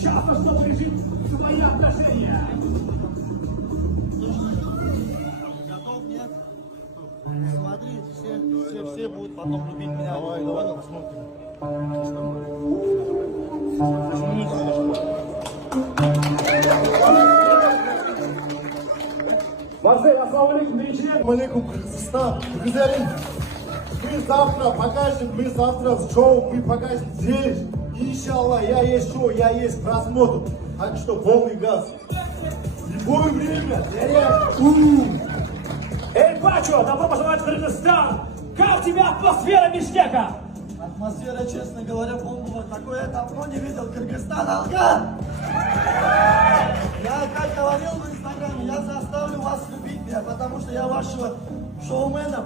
несчастно, чтобы решить свои отношения. Готов, нет? Смотри, все будут потом любить меня. Давай, посмотрим. Марсель, ассаламу алейкум, Дмитрий. Алейкум, Кыргызстан. Кыргызарин. Мы завтра покажем, мы завтра в шоу, мы покажем здесь. Иншаллах, я есть шоу, я есть просмотр. Так что полный газ. Любое время, Эй, Пачо, добро пожаловать в Кыргызстан! Как тебе атмосфера Бишкека? Атмосфера, честно говоря, бомбовая. Такое я давно не видел. Кыргызстан, Алган! Я как говорил в Инстаграме, я заставлю вас любить меня, потому что я вашего шоумена